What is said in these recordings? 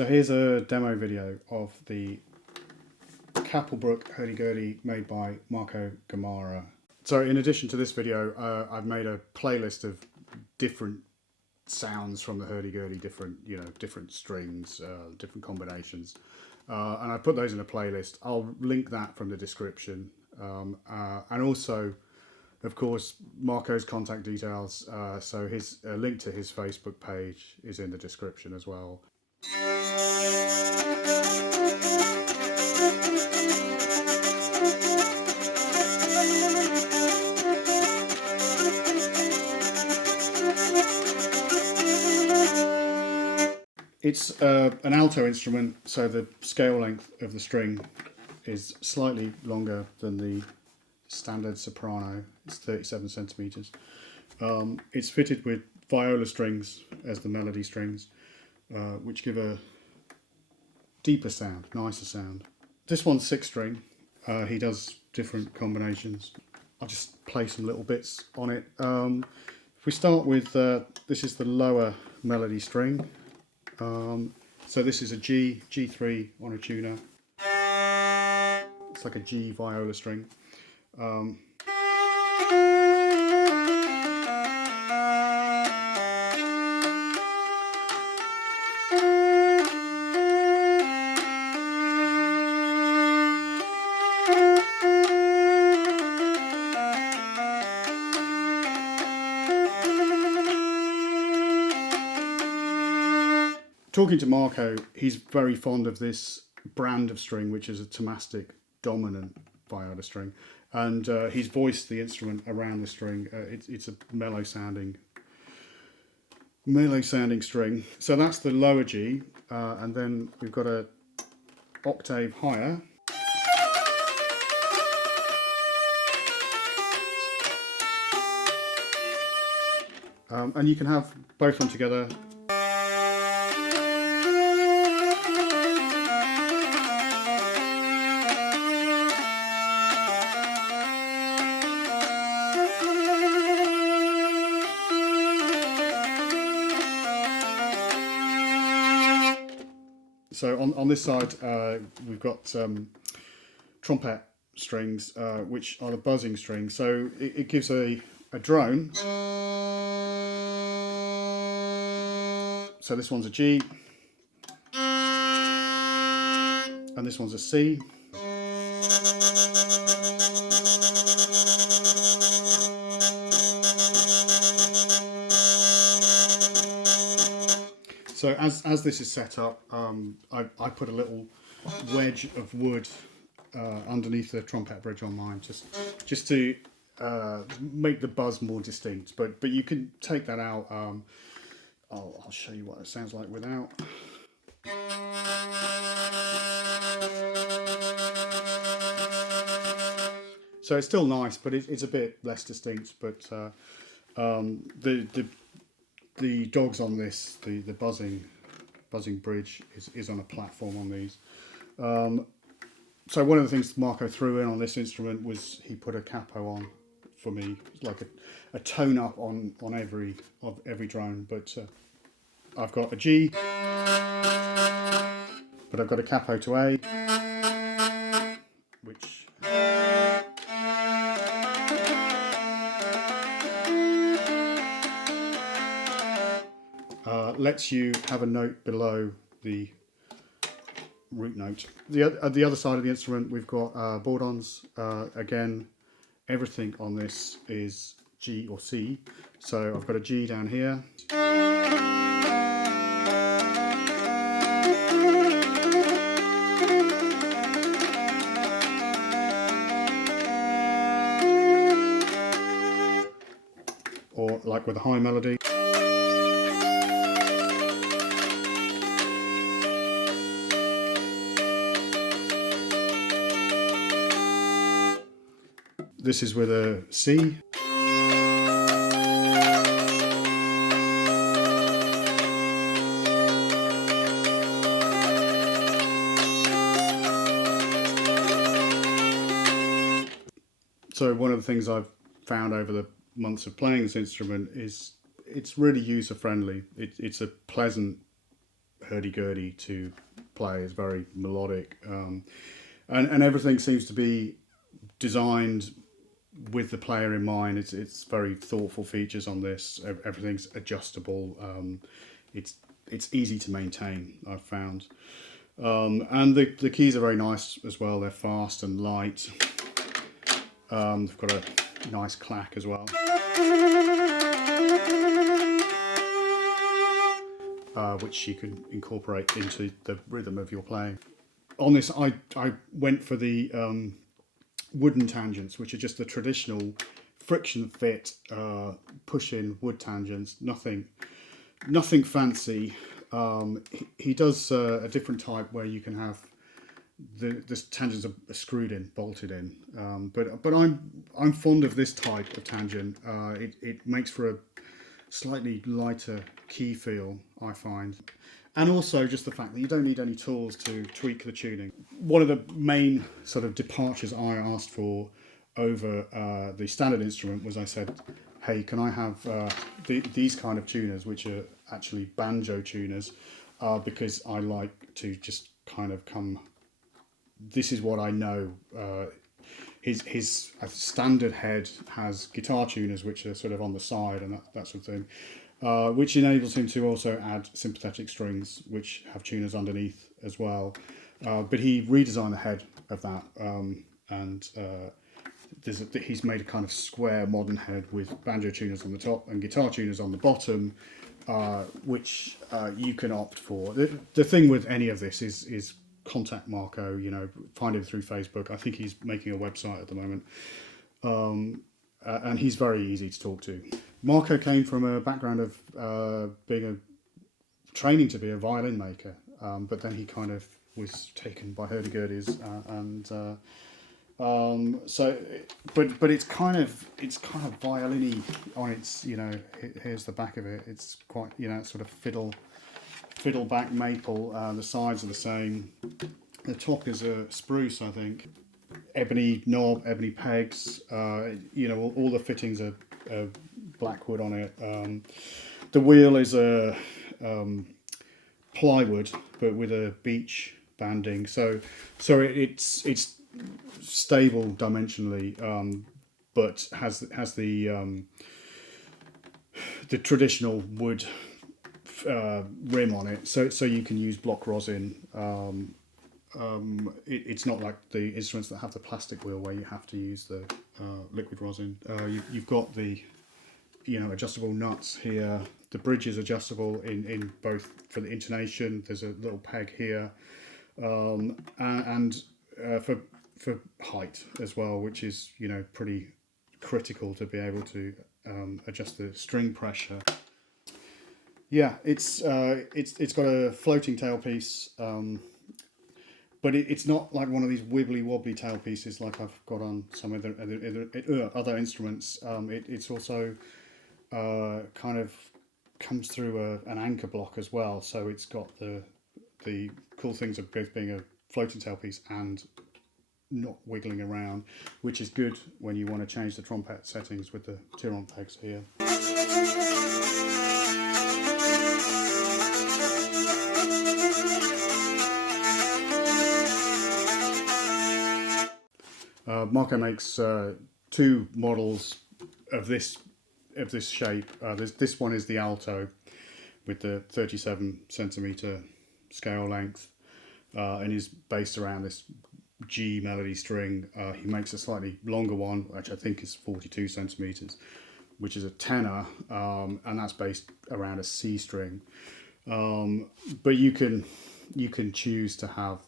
So here's a demo video of the Capelbrook Hurdy Gurdy made by Marco Gamarra. So in addition to this video, I've made a playlist of different sounds from the Hurdy Gurdy, different strings, different combinations, and I put those in a playlist. I'll link that from the description, and also, of course, Marco's contact details. So his link to his Facebook page is in the description as well. It's an alto instrument, so the scale length of the string is slightly longer than the standard soprano. It's 37 centimeters. It's fitted with viola strings as the melody strings, which give a deeper sound, nicer sound. This one's 6-string. He does different combinations. I'll just play some little bits on it. If we start with, this is the lower melody string. So this is a G3 on a tuner. It's like a G viola string. Talking to Marco, he's very fond of this brand of string, which is a tomastic dominant viola string, and he's voiced the instrument around the string. It's a mellow sounding string. So that's the lower G, and then we've got a octave higher. And you can have both on together. So on this side, we've got trompet strings, which are the buzzing strings. So it gives a drone. So this one's a G, and this one's a C. So as this is set up, I put a little wedge of wood underneath the trumpet bridge on mine, just to make the buzz more distinct. But you can take that out. I'll show you what it sounds like without. So it's still nice, but it's a bit less distinct. But the dogs on this, the buzzing bridge is on a platform on these. So one of the things Marco threw in on this instrument was he put a capo on for me, like a tone up on every drone. But I've got a G, but I've got a capo to A, which lets you have a note below the root note. The other side of the instrument, we've got bourdons. Again, everything on this is G or C. So I've got a G down here. Or like with a high melody. This is with a C. So one of the things I've found over the months of playing this instrument is it's really user friendly. It's a pleasant Hurdy Gurdy to play. It's very melodic, and everything seems to be designed with the player in mind. It's very thoughtful features on this. Everything's adjustable. It's easy to maintain, I've found. And the keys are very nice as well. They're fast and light. They've got a nice clack as well, which you can incorporate into the rhythm of your playing. On this, I went for the wooden tangents, which are just the traditional friction fit push-in wood tangents. Nothing fancy. He does a different type where you can have the tangents are screwed in, bolted in. But I'm fond of this type of tangent. It makes for a slightly lighter key feel, I find. And also just the fact that you don't need any tools to tweak the tuning. One of the main sort of departures I asked for over the standard instrument was, I said, hey, can I have these kind of tuners, which are actually banjo tuners, because I like to just kind of come, this is what I know. His standard head has guitar tuners which are sort of on the side and that sort of thing, which enables him to also add sympathetic strings which have tuners underneath as well. But he redesigned the head of that, and he's made a kind of square modern head with banjo tuners on the top and guitar tuners on the bottom, which you can opt for. The thing with any of this is contact Marco, find him through Facebook. I think he's making a website at the moment. And he's very easy to talk to. Marco came from a background of training to be a violin maker, but then he kind of was taken by Hurdy Gurdy's, but it's kind of violin-y on its, here's the back of it. It's quite, sort of fiddle back maple. The sides are the same. The top is a spruce, I think. Ebony knob, ebony pegs. All the fittings are blackwood on it. The wheel is a plywood, but with a beech banding. So it's stable dimensionally, but has the traditional wood rim on it, so you can use block rosin. It's not like the instruments that have the plastic wheel where you have to use the liquid rosin. You've got the adjustable nuts here. The bridge is adjustable in both for the intonation. There's a little peg here, and for height as well, which is pretty critical to be able to adjust the string pressure. Yeah, it's got a floating tailpiece, but it's not like one of these wibbly wobbly tailpieces like I've got on some other instruments. It's also kind of comes through an anchor block as well, so it's got the cool things of both being a floating tailpiece and not wiggling around, which is good when you want to change the trompet settings with the Tiron pegs here. Marco makes two models of this shape. This one is the Alto with the 37cm scale length, and is based around this G melody string. He makes a slightly longer one, which I think is 42cm, which is a tenor, and that's based around a C string. But you can choose to have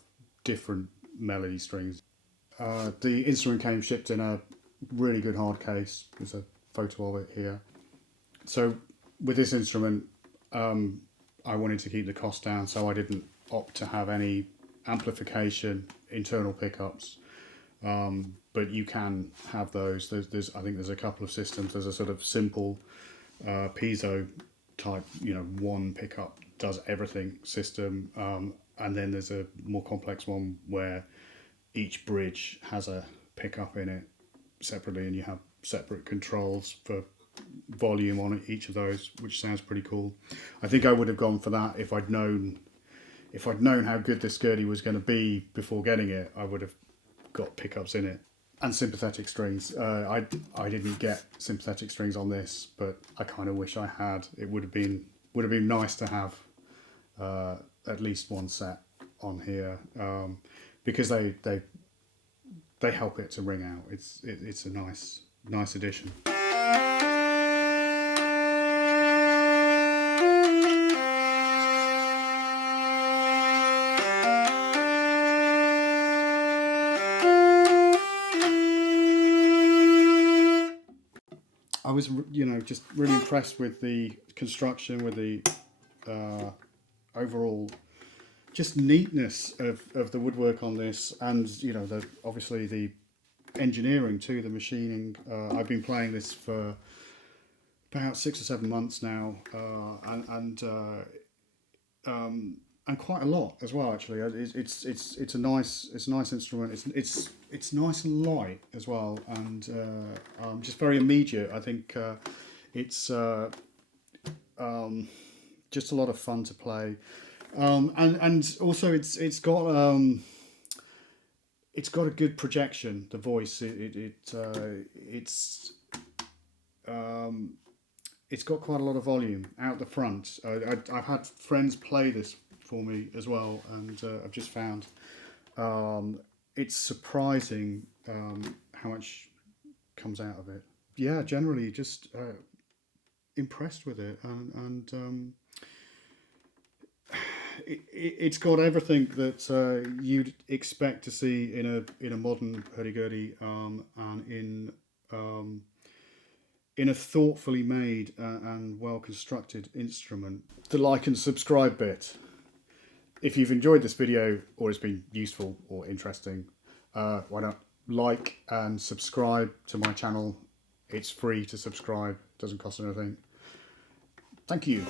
different melody strings. The instrument came shipped in a really good hard case. There's a photo of it here. So with this instrument, I wanted to keep the cost down, so I didn't opt to have any amplification, internal pickups. But you can have those. I think there's a couple of systems. There's a sort of simple piezo type, one pickup does everything system, and then there's a more complex one where each bridge has a pickup in it separately, and you have separate controls for volume on each of those, which sounds pretty cool. I think I would have gone for that if I'd known if I'd known how good this Gurdy was going to be before getting it, I would have got pickups in it. And sympathetic strings. I didn't get sympathetic strings on this, but I kind of wish I had. It would have been nice to have at least one set on here, because they help it to ring out. It's a nice addition. I was, just really impressed with the construction, with the overall just neatness of the woodwork on this, and obviously the engineering too, the machining. I've been playing this for about 6 or 7 months now, and quite a lot as well. Actually, it's a nice instrument. It's nice and light as well, and just very immediate. I think it's just a lot of fun to play, and also it's got a good projection. The voice, it's got quite a lot of volume out the front. I've had friends play this for me as well, and I've just found it's surprising how much comes out of it. Yeah, generally just impressed with it, and it's got everything that you'd expect to see in a modern hurdy-gurdy, and in a thoughtfully made and well constructed instrument. The like and subscribe bit. If you've enjoyed this video or it's been useful or interesting, why not like and subscribe to my channel? It's free to subscribe, doesn't cost anything. Thank you.